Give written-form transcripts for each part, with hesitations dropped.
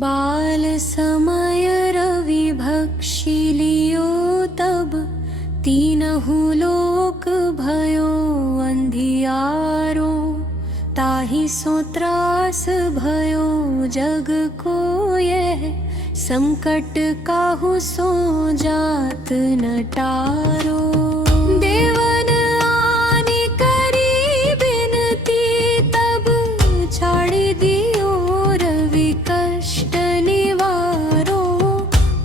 बाल समय रवि भक्षी लियो तब तीनहु लोक भयो अंधियारो। ताहि सो त्रास भयो जग को यह संकट काहू सो जात न टारो। देवन आनी करी बिनती तब छाड़ी दियो रवि कष्ट निवारो।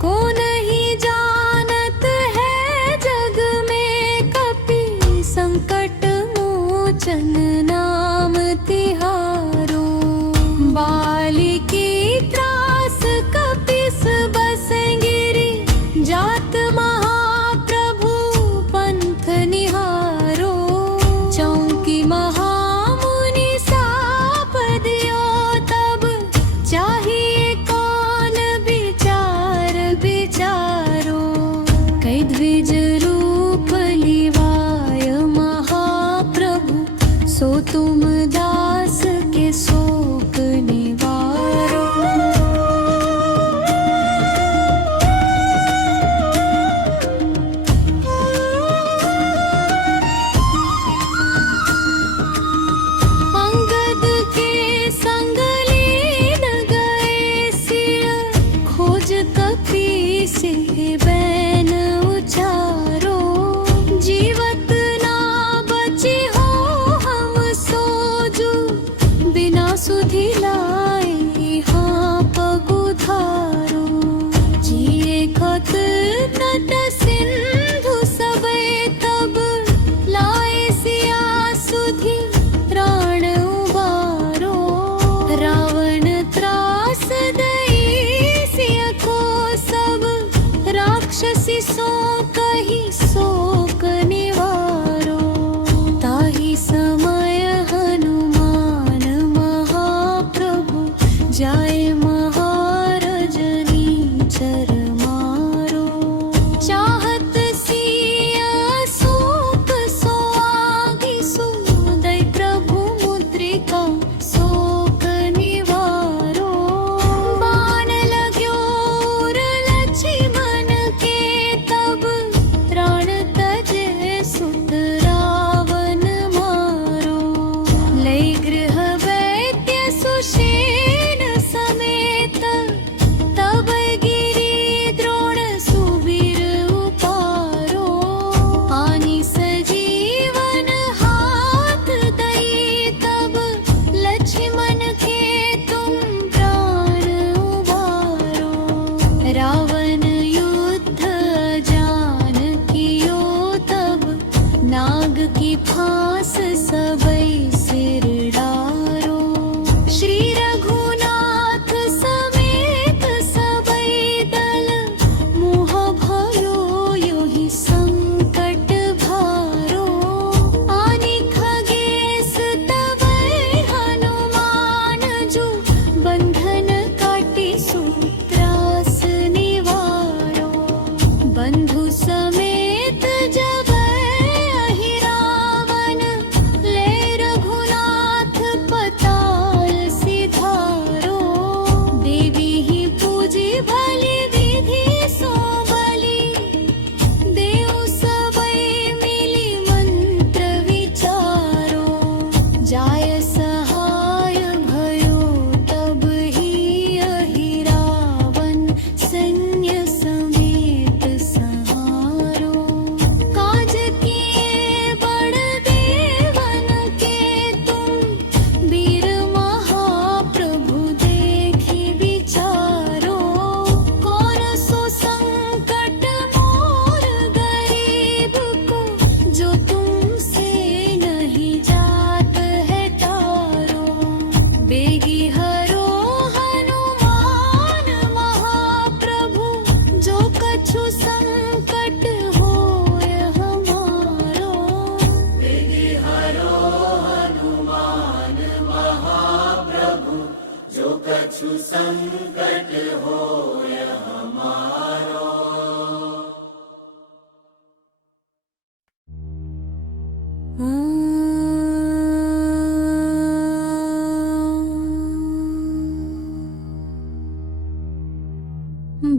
को नहीं जानत है जग में कपि संकट मोचन नाम तिहारो। बालिकी त्रास कपिस बसंगिरी जात महाप्रभु पंथ निहारो। चौकी महामुनि साप दियो तब चाहिए कौन विचार विचारो। कई द्विज रूप लिवाय महाप्रभु सो तुम दास के शोक निवारो। अंगद के संग लीन गए सिय खोज कपि से बैन उचारो। जीवत ना बची हो हम सोजू बिना सुधि लाए हाँ पगुधारो। जिए खत नट सिंधु सबे तब लाए सिया सुधि प्राण उबारो। रावण त्रास दई सिय को सब राक्षसी सो कही शोक निवारो। ताहि समय हनुमान महाप्रभु जाए महारजनी चर मारो। चाहत सिया शोक सो आगि सुदय प्रभु मुद्रिका शोक निवारो। बाण लाग्यो उर लक्ष्मण के तब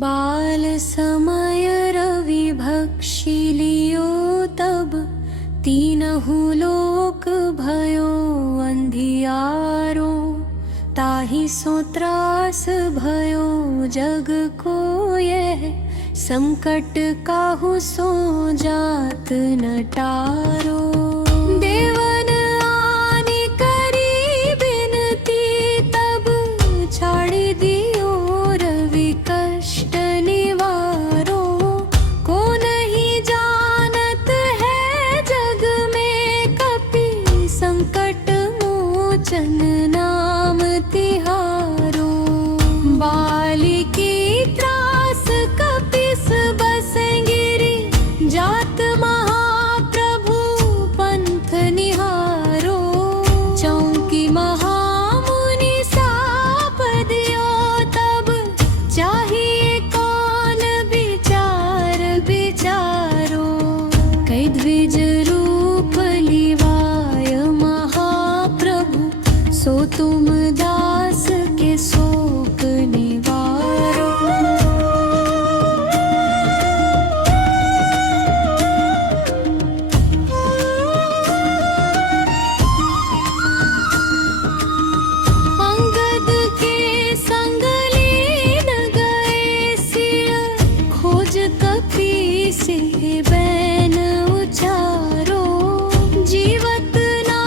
बाल समय रवि भक्षी लियो तब तीनहु लोक भयो अंधियारो ताहि सो त्रास भयो जग को यह संकट काहू सो जात न टारो देवन आने करी बिनती तब छाड़ दियो रवि कष्ट निवारो को नहीं जानत है जग में कपि संकट मोचन नाम तिहारो बालिकी त्रास कपिस बसंगिरी जात महाप्रभु पंथ निहारो चौकी महामुनि साप दियो तब चाहिए कौन विचार विचारो कई द्विज रूप लिवाय महाप्रभु सो तुम दास के शोक निवारो अंगद के संग लीन गए सिय खोज कपि से बैन उचारो जीवत ना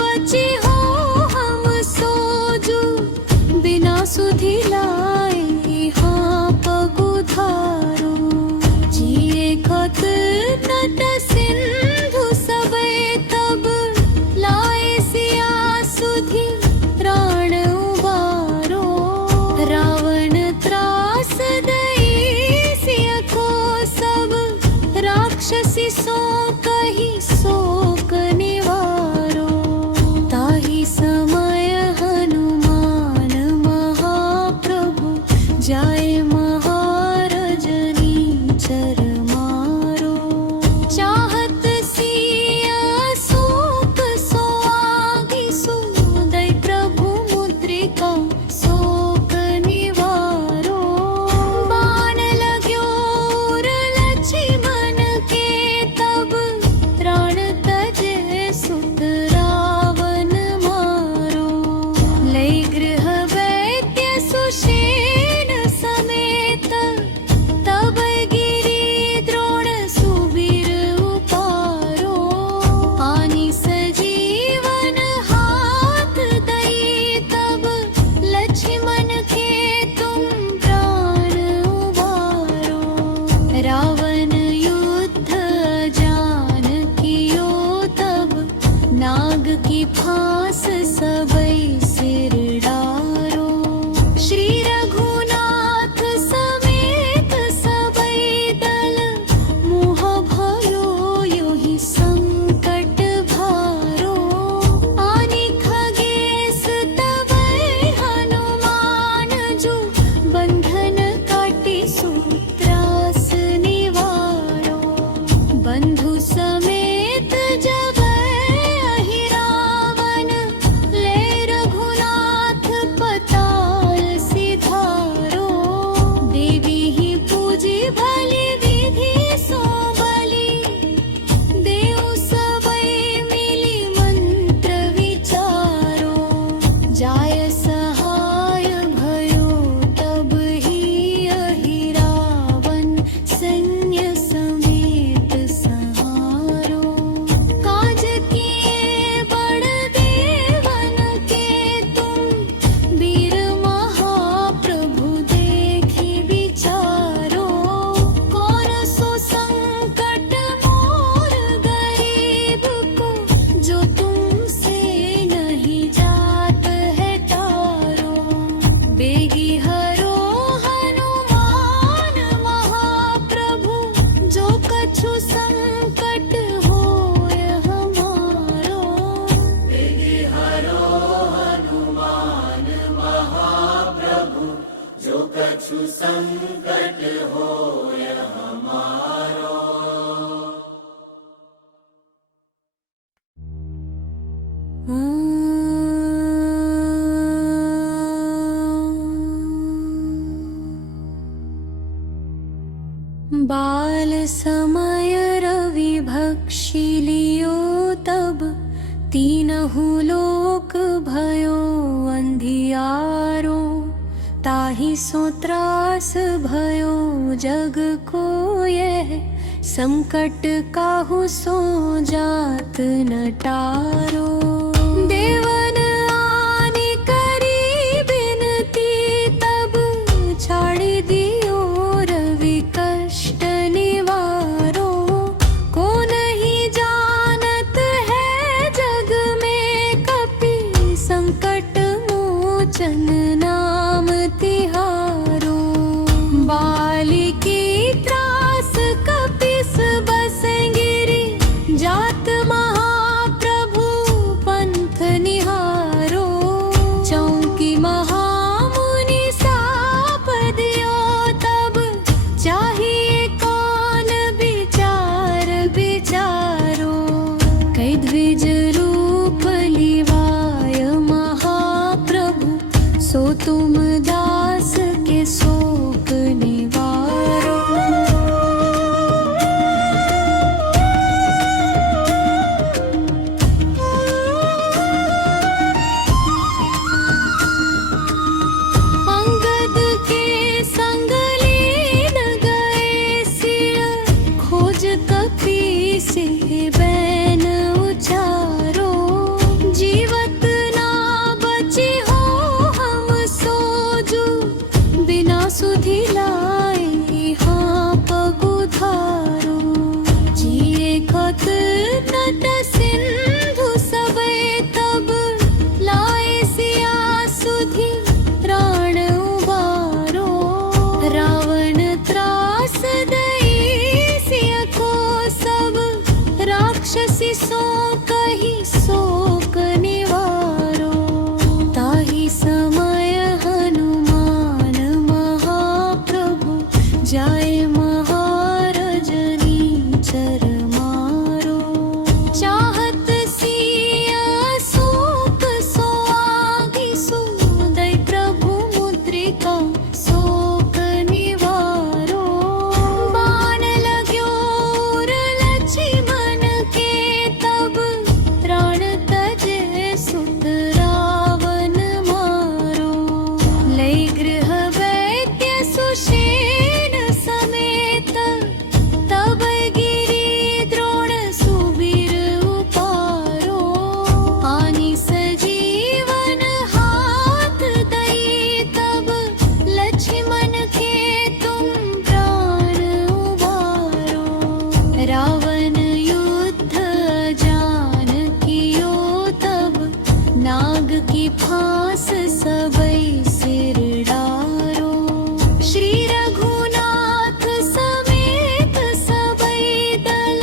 बची हो हम सोजू बिना सुधि लाए हाँ पगुधारो जिए खत नट सिंधु सबे तब लाए सिया सुधि प्राण उबारो रावण त्रास दई सिय को सब राक्षसी सो कही शोक निवारो ताहि समय हनुमान महाप्रभु जाय महारजनी चर मारो चाहत सिया शोक सो आगे सुदय प्रभु मुद्रिका शोक निवारो बाण लाग्यो उर लक्ष्मण के तब प्राण तजे सुत रावण मारो लई गृह वैद्य सुषेण समेत तब गिरी द्रोण सुबीर उपारो आनि सजीवन हाथ दई तब लक्ष्मण के तुम प्राण उबारो रावण युद्ध जान कियो तब नाग की फांस सबई सिर डारो श्री रघुनाथ समेत सबई दल मोह भयो योहि संकट भारो आनि खगेश तबै हनुमान जो बंधन काटी सूत्रास निवारो बंधु समेत जब अहि रावण ले रघुनाथ पताल सिधारो देवी ही पूजी भली विधि सो बलि देव सबई मिली मंत्र विचारो जाय सहाय भयो तब ही अहि रावण सैन्य समेत सहारो काज किए बड़ देवन के तुम वीर महाप्रभु देखी विचारो कौन सो संकट मोर गरीब को जो तुमसे नहीं जात है तारो बेगी हरो हनुमान महाप्रभु जो कछु संकट होय हमारो बेगी हरो हनुमान महाप्रभु जो कछु संकट होय हमारो। बाल समय रवि भक्षी लियो तब तीनहु लोक भयो अंधियारो ताहि सो त्रास भयो जग को यह संकट काहू सो जात न टारो देवन आनी करी बिनती तब छाड़ी दियो रवि कष्ट निवारो को नहीं जानत है जग में कपि संकट मोचन नाम तिहारो बाली की त्रास कपिस बसंगिरी जात महाप्रभु पंथ निहारो चौकी महामुनि साप दियो तब चाहिए कौन विचार विचारो कई द्विज रूप लिवाय महाप्रभु सो तुम दास के शोक निवारो अंगद के संग लीन गए सिय खोज कपि से बैन उचारो जीवत ना बची हो हम सोजू बिना सुधि लाए हाँ पगुधारो जिए खत नट सिंधु सबे तब लाए सिया सुधि प्राण उबारो रावण त्रास दई सिय को सब राक्षसी सो कही शोक निवारो ताहि समय हनुमान महाप्रभु जाए महारजनी चर मारो चाहत सिया शोक सो आगि सुदय प्रभु मुद्रिका शोक निवारो बाण लाग्यो उर लक्ष्मण के तब प्राण तजे सुत रावण मारो लई गृह वैद्य सुषेण समेत तब गिरी द्रोण सुबीर उपारो आनि सजीवन हाथ दई तब लक्ष्मण के तुम प्राण उबारो रावण युद्ध जान कियो तब नाग की फांस सबई सिर डारो श्री रघुनाथ समेत सबई दल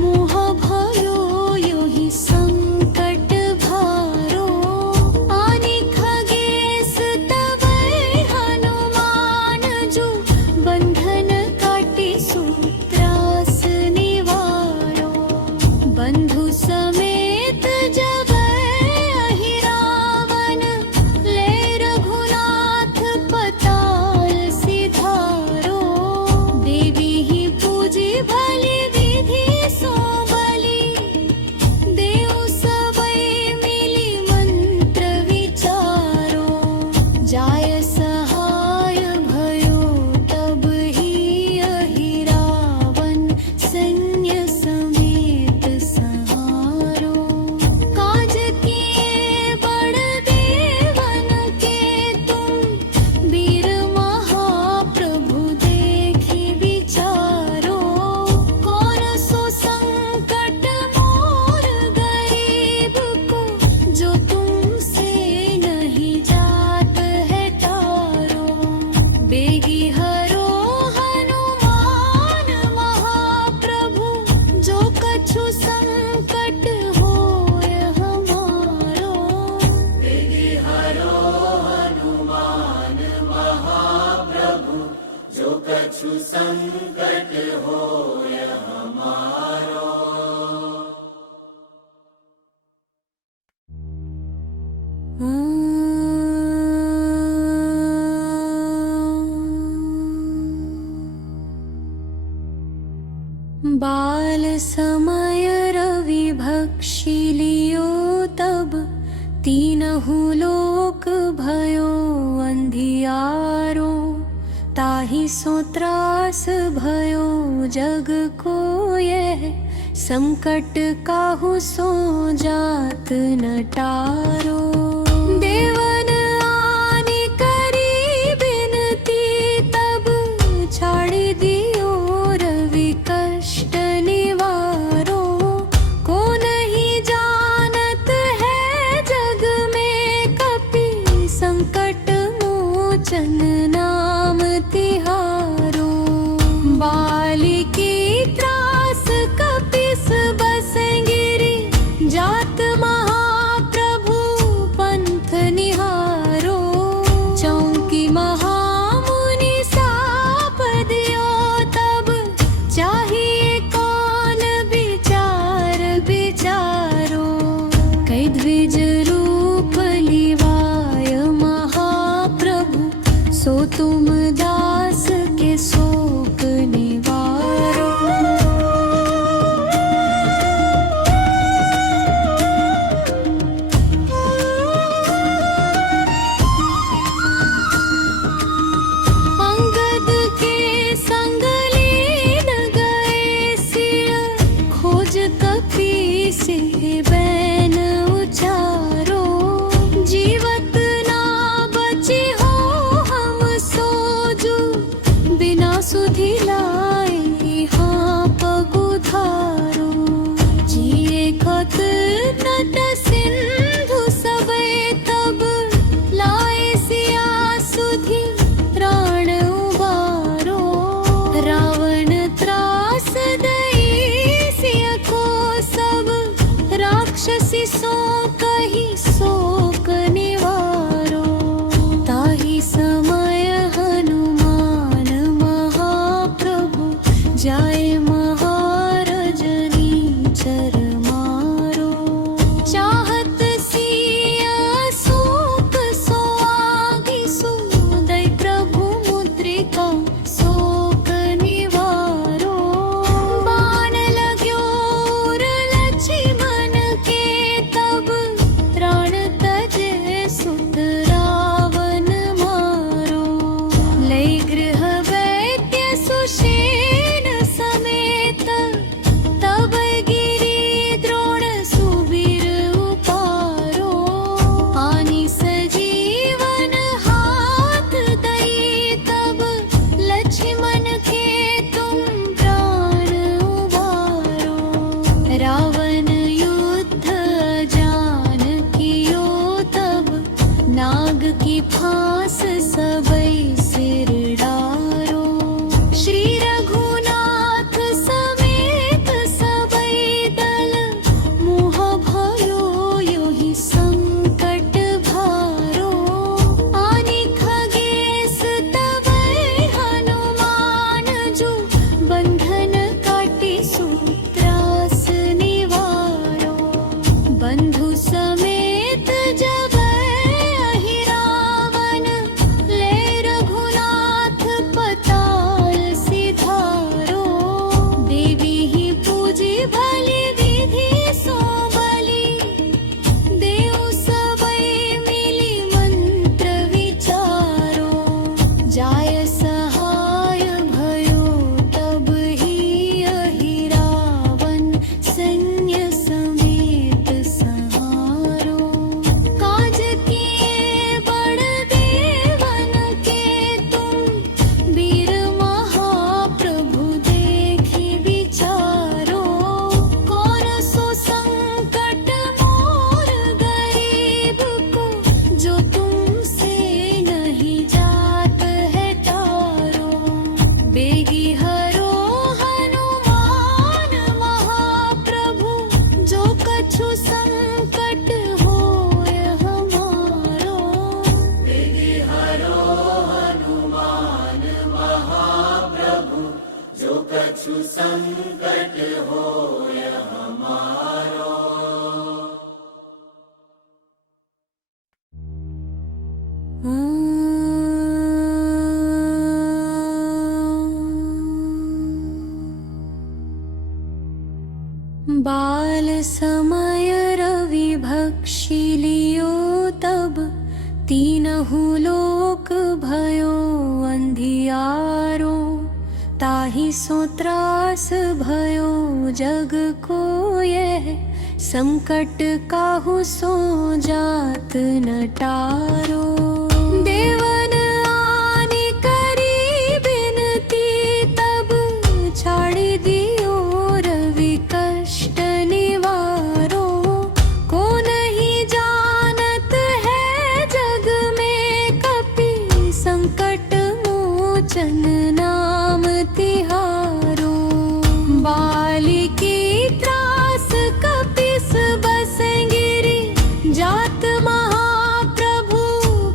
मोह भयो योहि संकट भारो आनि खगेश तबै हनुमान जो बंधन काटी सूत्रास निवारो बंधु समेत जब अहि रावण ले रघुनाथ पताल सिधारो देवी ही पूजी भली विधि सो बलि देव सबई मिली मंत्र विचारो जाय सहाय भयो तब ही अहि रावण सैन्य समेत सहारो काज किए बड़ देवन के तुम वीर महाप्रभु देखी विचारो कौन सो संकट मोर गरीब को जो तुमसे नहीं जात है टारो बेगी हरो हनुमान महाप्रभु जो कछु संकट होय हमारो बेगी हरो हनुमान महाप्रभु जो कछु संकट होय हमारो। बाल समय रवि भक्षी लियो तब, तीनहु लोक भयो अंधियारो। ताहि सो त्रास भयो जग को यह, संकट काहू सो जात न टारो। देवन आने करी बिनती तब, छाड़ी दियो रवि कष्ट निवारो। को नहीं जानत है जग में कपि, संकट मोचन नाम तिहारो। बालिकी त्रास कपिस बसंगिरी, जात महाप्रभु पंथ निहारो। चौकी महामुनि साप दियो तब, चाहिए कौन विचार विचारो। कई द्विज रूप लिवाय महाप्रभु, सो तुम दास के शोक निवारो। अंगद के संग लीन गए सिय, खोज कपि सिंह बैन उचारो। जीवत ना बची हो हम सोजू, बिना सुधि लाए हाँ पगुधारो। जिए खत नट सिंधु सबे तब, लाए सिया सुधि प्राण उबारो। रावण त्रास दई सिय को सब, राक्षसी सो कही शोक निवारो। ताहि समय हनुमान महाप्रभु, जाए महारजनी चर मारो। चाहत सिया शोक सो आगि सो, दई प्रभु मुद्रिका शोक निवारो। बाण लाग्यो उर लक्ष्मण के तब, प्राण तजे सुत रावण मारो। लई गृह वैद्य सुषेण समेत, तब गिरी द्रोण सुबीर उपारो। आनि सजीवन हाथ दई तब, लक्ष्मण के तुम प्राण उबारो। रावण युद्ध जान कियो तब, नाग की फांस सबई सिर डारो। श्री रघुनाथ समेत सबई दल, मोह भयो योहि संकट भारो। आनि खगेश तबै हनुमान जो, बंधन काटी सूत्रास निवारो। बंधु समेत जबै अहि रावण, ले रघुनाथ पताल सिधारो। देवी ही पूजी भली विधि सो बलि, देव सबई मिली मंत्र विचारो। जाय सहाय भयो तब ही अहि रावण, सैन्य समेत संहारो। काज किए बड़ देवन के तुम, वीर महाप्रभु देखी विचारो। कौन सो संकट मोर गरीब को, जो तुमसे नहीं जात है तारो। बेगी हरो हनुमान महाप्रभु, जो कछु संकट होय हमारो। बेगी हरो हनुमान महाप्रभु, जो कछु संकट होय हमारो। बाल समय रवि भक्षी लियो तब, तीनहु लोक भयो अंधियारो। ताहि सो त्रास भयो जग को यह, संकट काहू सो जात न टारो। देवन आनि करी बिनती तब, छाड़ी दियो रवि कष्ट निवारो। को नहीं जानत है जग में कपि, संकट मोचन नाम तिहारो। बालिकी त्रास कपिस बसंगिरी, जात महाप्रभु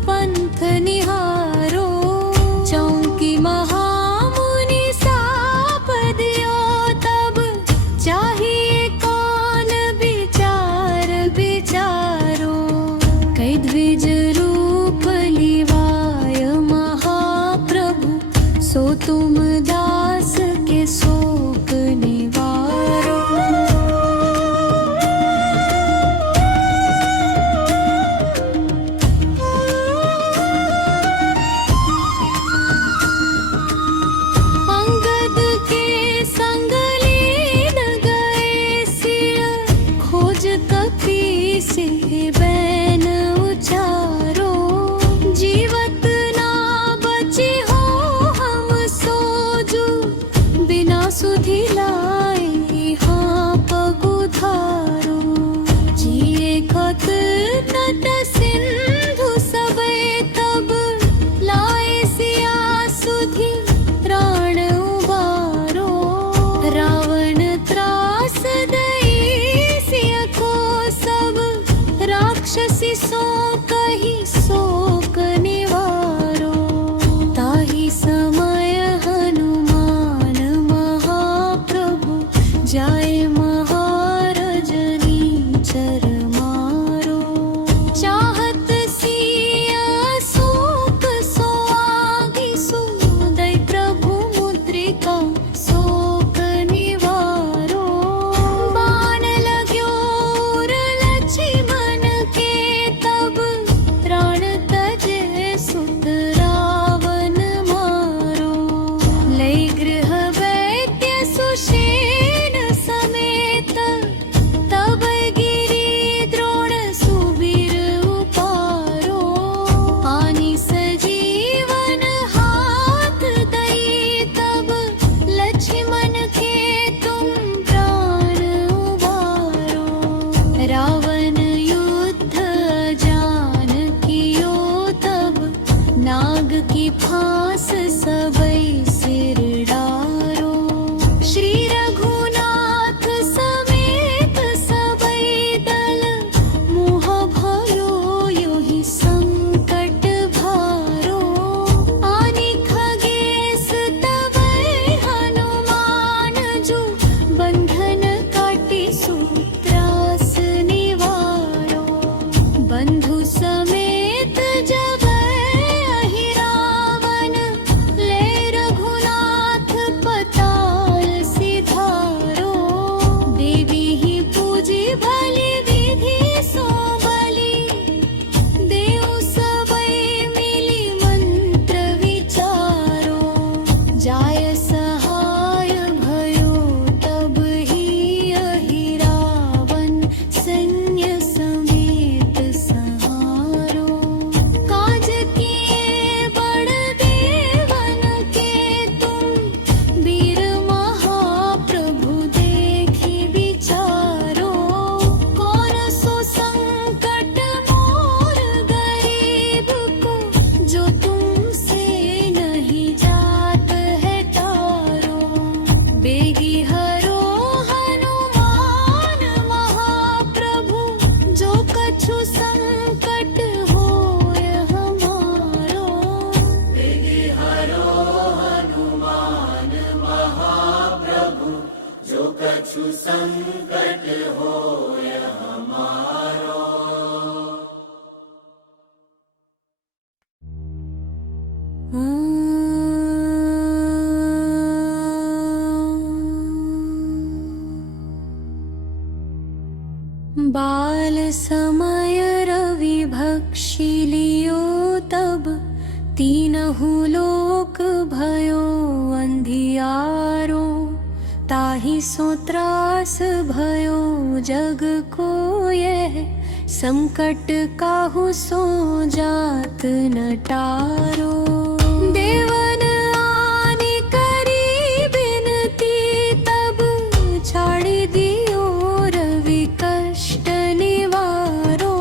पंथ निहारो। चौकी महामुनि साप दियो तब, चाहिए कौन विचार विचारो। कई द्विज रूप लिवाय महाप्रभु, सो तुम दास के शोक निवारो। अंगद के संग लीन गए सिय, खोज कपीस बैन उचारो। जीवत ना बची हो हम सोजू, बिना सुधि लाए हाँ पगुधारो। जिए खत नट सिंधु सबे तब, लाए सिया सुधि प्राण उबारो। रावण त्रास दई सिय को सब, राक्षसी सो कही शोक निवारो। ताहि समय हनुमान महाप्रभु, जाय महारजनी चर मारो। चाहत सिया शोक सो आगिसु, दई प्रभु मुद्रिका शोक निवारो। बाण लाग्यो उर लक्ष्मण के तब, प्राण तजे सुत रावण मारो। लई गृह वैद्य सुषेण समेत, तब गिरी द्रोण सुबीर उपारो। आनि सजीवन हाथ दई तब, लक्ष्मण के तुम प्राण उबारो। रावण युद्ध जान कियो तब, नाग की फांस सबई सिर डारो। श्री रघुनाथ समेत सबई दल, मोह भयो योहि संकट भारो। आनि खगेश तबै हनुमान जू, बंधन काटी सूत्रास निवारो। बंधु समेत जबै अहि रावण, ले रघुनाथ पताल सिधारो। देवी ही पूजी भली विधि सो बलि, देव सबई मिली मंत्र विचारो। जाय सहाय भयो तब ही अहि रावण, सैन्य समेत सहारो। काज किए बड़ देवन के तुम, वीर महाप्रभु देखी विचारो। कौन सो संकट मोर गरीब को, जो तुमसे नहीं जात है टारो। बेगी हरो हनुमान महाप्रभु, जो कछु संकट होय हमारो। बेगी हरो हनुमान महाप्रभु, जो कछु संकट होय हमारो। बाल समय रवि भक्षी लियो तब, तीनहु लोक भयो अंधियारो। ताहि सो त्रास भयो जग को यह, संकट काहू सो जात न टारो। देवन आनी करी बिनती तब, छाड़ी दियो रवि कष्ट निवारो।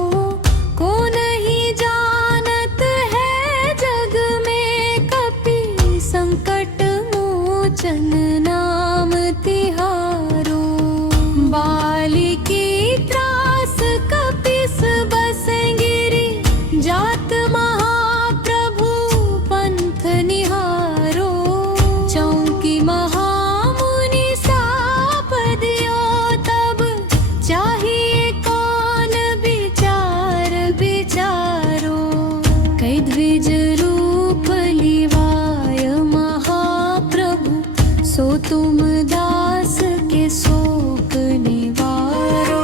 को नहीं जानत है जग में कपि, संकट मोचन नाम तिहारो। बालिकी त्रास कपिस बसंगिरी, जात महाप्रभु पंथ निहारो। चौकी महामुनि साप दियो तब, चाहिए कौन विचार विचारो। कई द्विज रूप लिवाय महाप्रभु, सो तुम दास के शोक निवारो।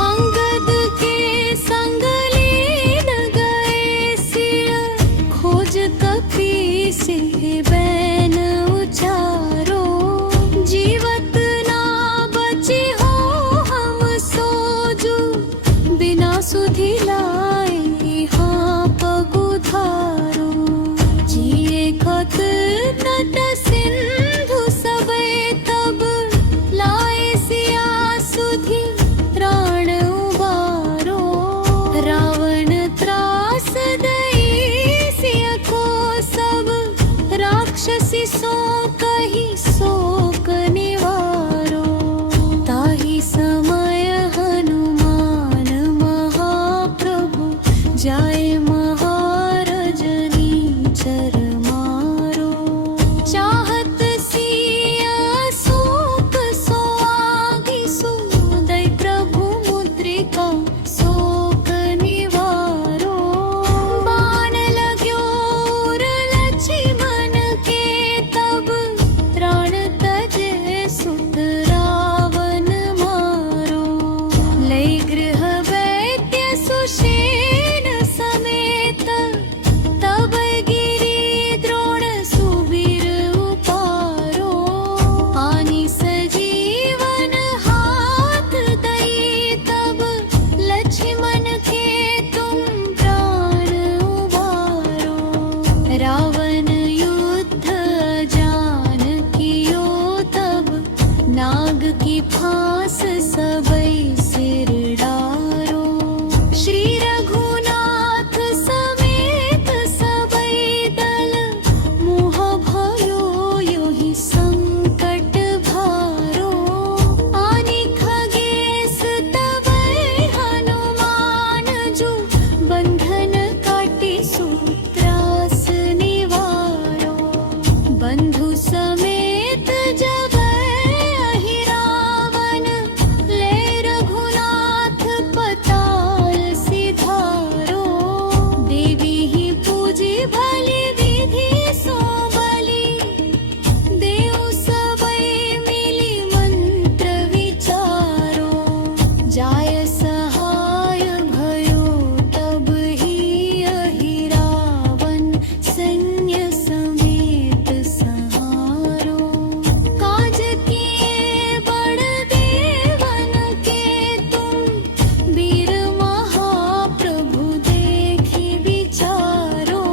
अंगद के संग लीन गए सिय, खोज कपि सिंह बैन उचारो। जीवत ना बची हो हम सोजू, बिना सुधि लाए हाँ पगुधारो। जिए खत नट सिंधु सबे तब, लाए सिया सुधि प्राण उबारो। रावण त्रास दई सिय को सब, राक्षसी सो कही शोक निवारो। ताहि समय हनुमान महाप्रभु, जाए महारजनी चर मारो। चाहत सिया शोक सो आगी सो, दई प्रभु मुद्रिका शोक निवारो। बाण लाग्यो उर लक्ष्मण के तब, प्राण तजे सुत रावण मारो। लई गृह वैद्य सुषेण समेत, तब गिरी द्रोण सुबीर उपारो। आनी सजीवन हाथ दई तब, लक्ष्मण के तुम प्राण उबारो। रावण युद्ध जान कियो तब, नाग की फांस सबई सिर डारो। श्री रघुनाथ समेत सबई दल, मोह भयो योहि संकट भारो। आनी खगेश तबै हनुमान जो, बंधन काटी सूत्रास निवारो। बंधु समेत जबै अहि रावण, ले रघुनाथ पताल सिधारो। देवी ही पूजी भली विधि सो बलि, देव सबई मिली मंत्र विचारो। जाय सहाय भयो तब ही अहि रावण, सैन्य समेत संहारो। काज किए बड़ देवन के तुम, वीर महाप्रभु देखी विचारो।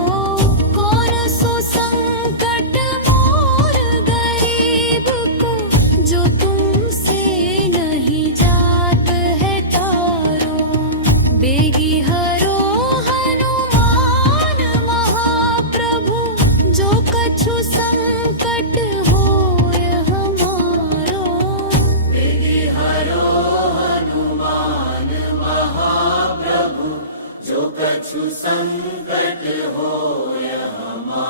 कौन सो संकट मोर गरीब को, जो तुमसे नहीं जात है तारो। बेगी हरो हनुमान महाप्रभु, जो कछु संकट होय हमारो। बेगी हरो हनुमान महाप्रभु, जो कछु संकट होय हमारो।